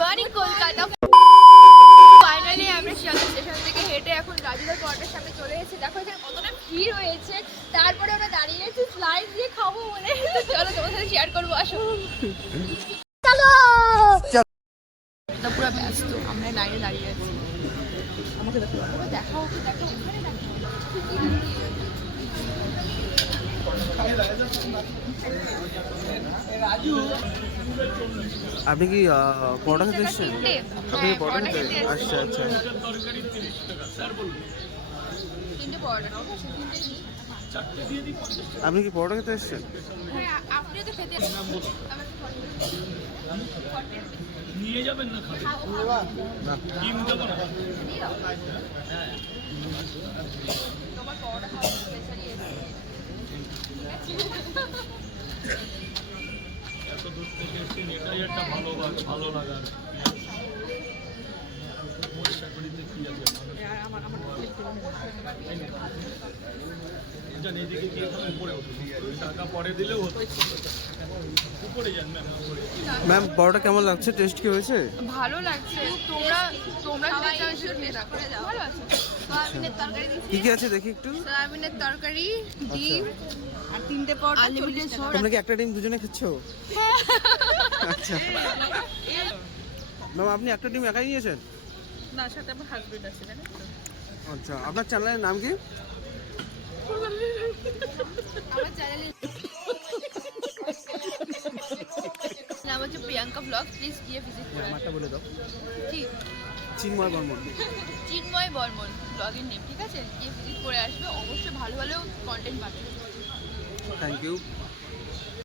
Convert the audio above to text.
Morning Kolkata. Finally আমরা Sealdah station থেকে হেঁটে এখন রাজুদার পরোটার সামনে চলে এসেছি। দেখো এখানে কতটা ভিড় হয়েছে, তারপরে আমরা দাঁড়িয়ে আছি স্লাইড দিয়ে খাবো বলে। চলো তোমার সাথে শেয়ার করবো, আসো। চলো পুরো ব্যস্ত, আমরা লাইনে দাঁড়িয়ে আছি। আমাকে দেখো, দেখাও দেখো ওখানে দেখো। আপনি কি পরোটা খেতে এসেছেন? আপনি পরোটা খেতে? আচ্ছা আচ্ছা। আপনি কি পরোটা খেতে এসেছেন? আপনি তো খেতে নিয়ে যাবেন না, ডিম দেবো না। তোমার পরোটা খাওয়া স্পেশালি এত দূর থেকে এসেছেন, এটাই একটা ভালো লাগা। পয়সা করিতে কি আছে, এদিকে গিয়ে উপরে টাকা পরে দিলেও হতো। উপরে যান ম্যাম, উপরে। ম্যাম পরোটা কেমন লাগছে? টেস্ট কি হয়েছে? ভালো লাগছে। তোমরা ভালো আছে। সয়াবিনের তরকারি দিচ্ছি। কি কি আছে দেখি একটু। সয়াবিনের তরকারি, ডিম আর 3টে পরোটা, 40 টাকা। তোমরা কি একটা ডিম দুজনে খাচ্ছো? আচ্ছা ম্যাম, আপনি একটা ডিম একাই নিয়েছেন? না, সাথে আমার হাজবেন্ড আছে, জানেন তো। আচ্ছা, আপনার চ্যানেলের নাম কি? আমার চ্যানেলে নাম হচ্ছে প্রিয়াঙ্কা ব্লগ। প্লিজ গিয়ে ভিজিট করুন। নামটা বলে দাও। কি? চিন্ময় বর্মন। চিন্ময় বর্মন ব্লগের নেম, ঠিক আছে? গিয়ে ভিজিট করে আসবে, অবশ্যই ভালো ভালো কন্টেন্ট পাবে। Thank you.